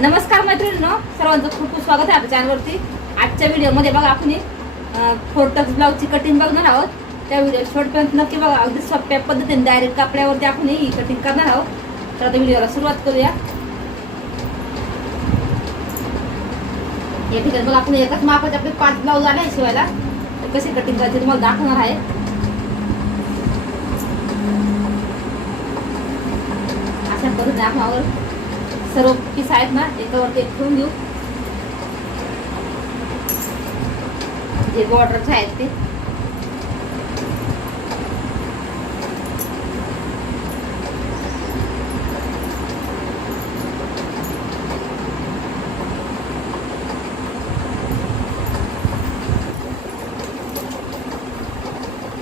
नमस्कार मैत्रिणींनो सर्वांचं खूप खूप स्वागत आहे आपल्या चॅनलवरती. आजच्या व्हिडिओमध्ये बघा आपण फोटक्स ब्लाऊजची कटिंग बघणार आहोत. त्या व्हिडिओ शॉर्टपर्यंत नक्की बघा अगदी सोप्या पद्धतीने डायरेक्ट कापड्यावरती आपण ही कटिंग करणार आहोत. तर आता व्हिडिओला सुरुवात करूया. या ठिकाणी बघा आपण एकाच मापाचे आपले पाच ब्लाऊज आले आहे शिवायला. तर कशी कटिंग करायची तुम्हाला दाखवणार आहे. अशा करून आपण सर्व पीस आहेत ना एकावरती एक ठेवून घेऊ जे बॉर्डरचे आहेत ते.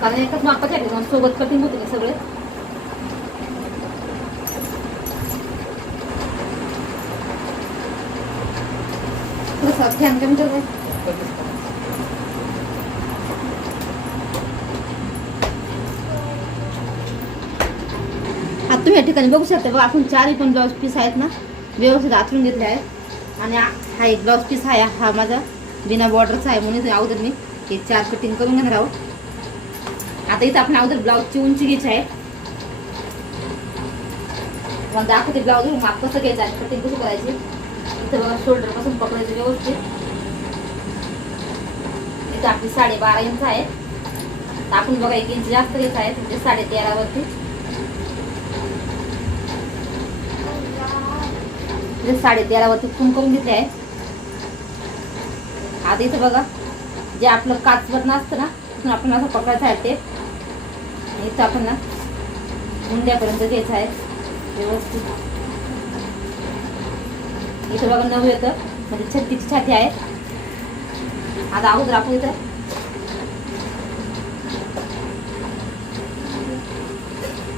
कारण एकच मापाचे सोबत कटिंग होते सगळे? थोडंसं फॅन कमी आता तुम्ही या ठिकाणी बघू शकता बघा आपण चारही पण ब्लाऊज पीस आहेत ना व्यवस्थित आथरून घेतले आहेत. आणि हा एक ब्लाऊज पीस आहे हा माझा बिना बॉर्डरचा आहे म्हणून अगोदर मी हे चार कटिंग करून घेणार आहोत. आता इथं आपण अगोदर ब्लाऊजची उंची घ्यायची आहे. मग दाखवते ब्लाऊज माप कसं घ्यायचं आहे कटिंग कसं करायची? इथं बघा शोल्डरपासून पकडायचं व्यवस्थित. इथं आपली साडेबारा इंच आहे. आपण बघा एक इंच जास्त घेत आहे म्हणजे साडे तेरावरती म्हणजे साडे तेरावरती खून करून घेतले आहे आता इथं बघा जे आपलं काच बटन असतं ना तिथून आपण असं पकडायचं आहे ते. इथं आपण ना मुंड्यापर्यंत घ्यायचं आहे. व्यवस्थित. इथं बघा नऊ येतं म्हणजे छत्तीची छाती आहे. आता अगोदर आपण इथं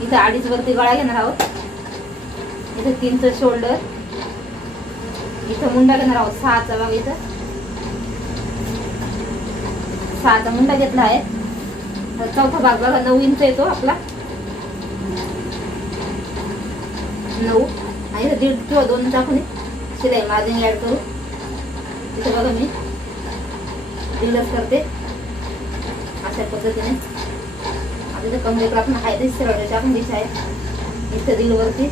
इथं अडीच वरती गळा घेणार आहोत. इथं तीनचं शोल्डर इथं मुंडा घेणार आहोत. सहाचा बघा इथं. सहाचा मुंडा घेतला आहे. तर चौथा भाग बघा नऊ इंच येतो आपला. नऊ. आणि इथं दीड किंवा दोन इंच आपण शिलाई मार्जिन ऍड करू. तिथं बघा मी. दिलच करते. अशा पद्धतीने. आता जर कमरेकडे आपण आहे ते सरळ आपण दिशा आहे इथं दिलवरती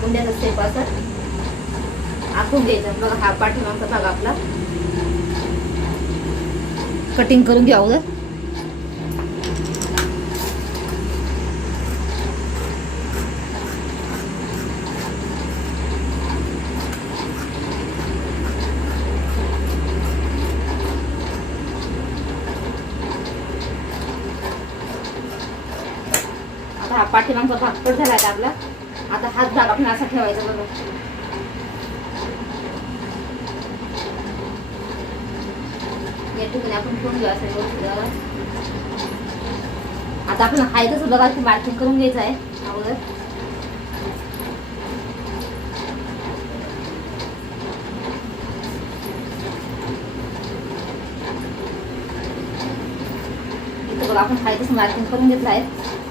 मुंड्याचा स्टेप असा. आखून घ्यायचा. बघा हा पाठीमागचा भाग आपला. कटिंग करून घ्या अगोदर आता हा पाठीमागचा भाग कट झाला आहे आपला. आता हात भाग आपण असा ठेवायचा बघा. या ठिकाणी आपण करून घेऊ असं आता आपण हाय तसं बघा ते मार्किंग करून घ्यायचं आहे. अगोदर. इथं बघा आपण हाय तसं मार्किंग करून घेतलं आहे.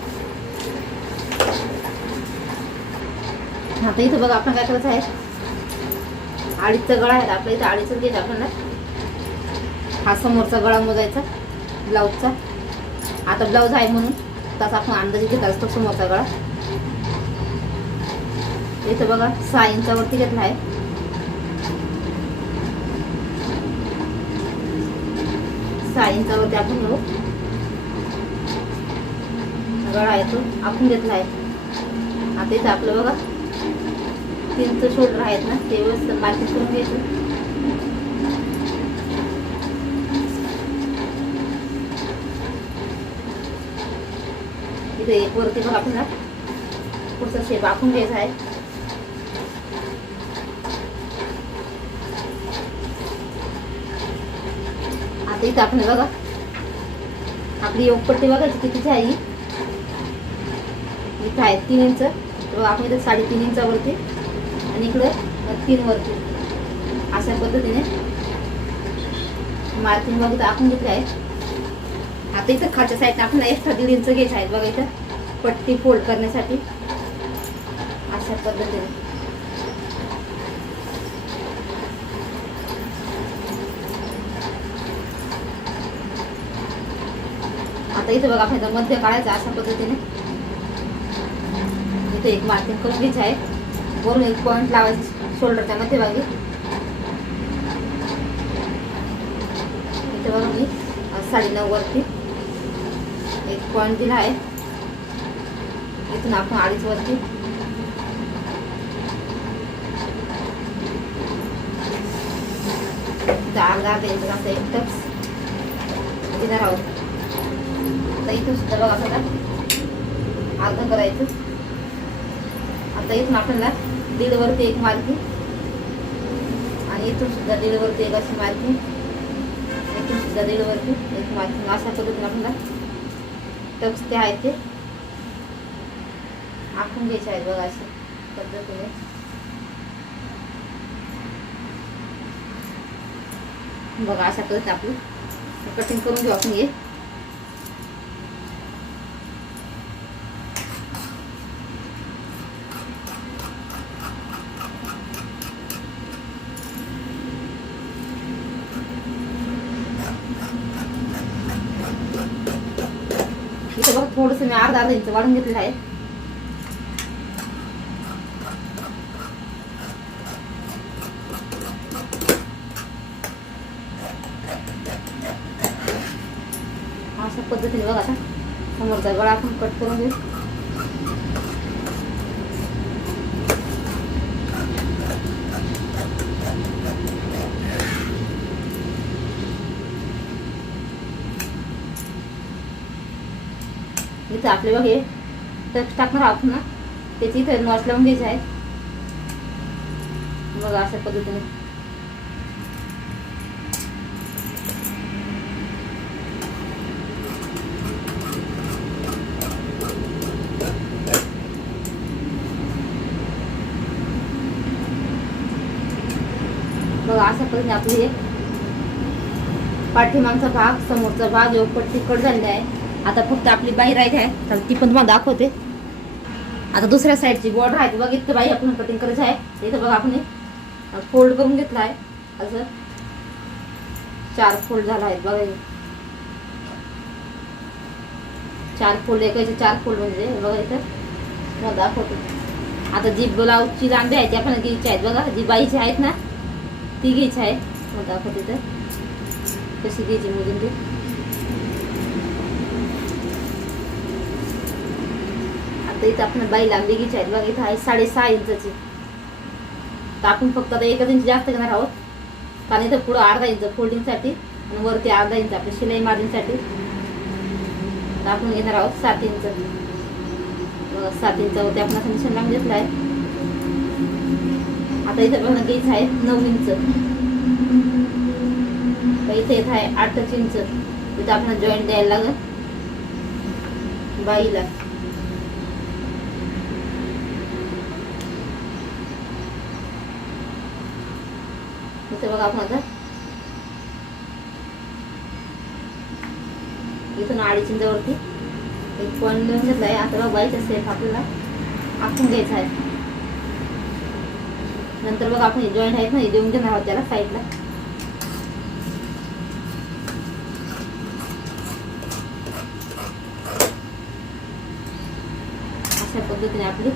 आता इथं बघा आपण काय करायचं आहे? अडीचचा गळा आहे आपल्या इथं अडीचच घ्यायचं आपल्याला हा समोरचा गळा मोजायचा ब्लाऊजचा. आता ब्लाऊज आहे म्हणून तसा आपण अंदाजे घेत असतो समोरचा गळा. इथं बघा सहा इंचावरती घेतला आहे. सहा इंचावरती आपण घेऊ. गळा आहे तो आपण घेतला आहे. आता इथं आपलं बघा तीनचं शोल्डर आहेत ना ते व्यवस्थित मार्किंग करून घ्यायचं. इथे एक वरती बघा आपल्याला पुढचा शेप आखून घ्यायचा आहे. आता इथं आपण बघा. आपली योगपट्टी बघायची कितीची आहे? इथं आहे तीन इंच. आपण इथं साडेतीन इंचावरती आणि इकडं तीन वरती अशा पद्धतीने मार्किंग वगैरे आपण घेतले आहे आता इथं खाच्या साईडनं आपण एक्स्ट्रा दीड इंच घेत आहेत बघा इथं. पट्टी फोल्ड करण्यासाठी. अशा पद्धतीने. आता इथं बघा फायदा मध्य काढायचा अशा पद्धतीने. इथे एक मार्किंग करून घ्यायचं आहे. वरून एक पॉईंट लावायचं शोल्डरच्या मध्यभागी. इथे बघा मी साडे नऊ वरती. एक पॉईंट दिला आहे. इथून आपण अडीच वरती. इथं अर्धा अर्धा इंच असं एक टक्स देणार आहोत आता इथून सुद्धा बघा आता अर्ध करायचं. आता इथून आपल्याला दीड वरती एक मालकी आणि इथून सुद्धा दीड वरती एक अशी मालकी इथून सुद्धा दीड वरती एक मालकी अशा पद्धतीने आपल्याला टक्स ते आहेत ते आखून घ्यायचे आहेत बघा असे पद्धतीने. बघा अशा पद्धतीने आपली कटिंग करून घेऊ आपण हे इथे बघा थोडंसं मी अर्धा अर्धा इंच वाढून घेतलेलं आहे. अशा पद्धतीने बघा आता समोरचा गळा आपण कट करून घेऊ. इथं आपले बघ हे. टाकणार आहोत ना. त्याची इथं नॉच लावून घ्यायची आहे बघा अशा पद्धतीने. बघा अशा पद्धतीने आपले हे पाठीमागचा भाग समोरचा भाग योगपट्टी तिखट झालेला आहे आता फक्त आपली बाई राहिली आहे. तर ती पण तुम्हाला दाखवते. आता दुसऱ्या साईडची बॉर्डर आहे बघ इथं बाई आपण कटिंग करायचं आहे. इथं बघा आपण फोल्ड करून घेतला आहे. असं. चार फोल्ड झाला आहे बघा चार फोल्ड एकाचे चार फोल्ड म्हणजे बघा इथं. तुम्हाला दाखवते. आता जी ब्लाऊजची लांबी आहे ती आपण घ्यायची आहेत बघा. जी बाईची आहेत ना ती घ्यायची आहे. मग दाखवते तर कशी घ्यायची मोजून आता इथं आपण बाई लांबी घ्यायची आहेत बघा इथं आहे साडेसहा इंचाची. तर आपण फक्त आता एकच इंच जास्त घेणार आहोत. कारण इथं पुढं अर्धा इंच फोल्डिंगसाठी आणि वरती अर्धा इंच आपल्या शिलाई मार्जिनसाठी. तर आपण घेणार आहोत सात इंच. सात सात इंचावरती आपण असं मिशन लावून घेतलं आहे आता इथं बघा घ्यायचं आहे नऊ इंच. इथे येत आहे आठच इंच. इथं आपण जॉईंट द्यायला लागत बाईला. इथे बघा आपण आता. इथून अडीच इंचावरती. एक पॉईंट लिहून घेतला आहे आता बघा बाईचा सेफ आपल्याला आखून घ्यायचा आहे. नंतर बघा आपण जॉईंट आहेत ना हे देऊन घेणार आहोत त्याला साईडला अशा पद्धतीने आपली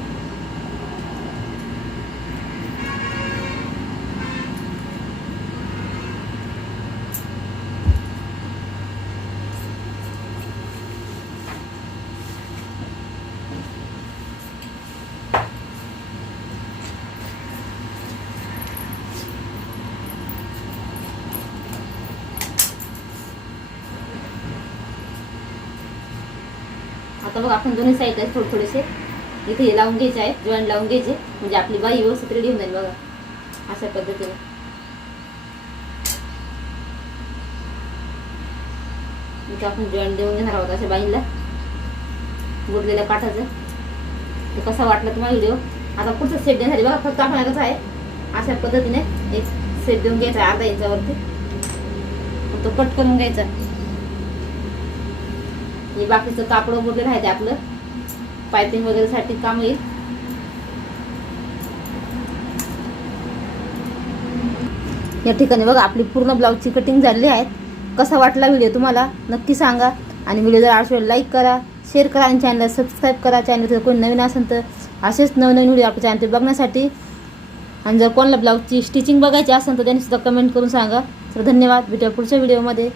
आता बघ आपण दोन्ही साईड आहेत थोडे थोडेसे इथे हे लावून घ्यायचे आहे जॉईंट लावून घ्यायचे. म्हणजे आपली बाई व्यवस्थित रेडी होऊन जाईल बघा. अशा पद्धतीने. इथे आपण जॉईंट देऊन घेणार आहोत अशा बाईला. बुडलेल्या काठाचं तर कसा वाटला तुम्हाला व्हिडिओ आता पुढचा सेट देणार बघा फक्त आपण कसं आहे अशा पद्धतीने एक सेट देऊन घ्यायचा अर्धा इंचावरती. तो कट करून घ्यायचा. हे बाकीचं कापड वगैरे राहते आपलं. पायपिंग वगैरे साठी काम येईल. या ठिकाणी बघा आपली पूर्ण ब्लाऊजची कटिंग झालेली आहे. कसा वाटला व्हिडिओ तुम्हाला? नक्की सांगा. आणि व्हिडिओ जर आवडला लाईक करा शेअर करा आणि चॅनलला सबस्क्राईब करा. चॅनल जर कोणी नवीन असेल तर असेच नवनवीन व्हिडिओ आपल्या चॅनल बघण्यासाठी. आणि जर कोणाला ब्लाऊजची स्टिचिंग बघायची असेल तर त्यांनी सुद्धा कमेंट करून सांगा. तर धन्यवाद. भेटूया पुढच्या व्हिडिओमध्ये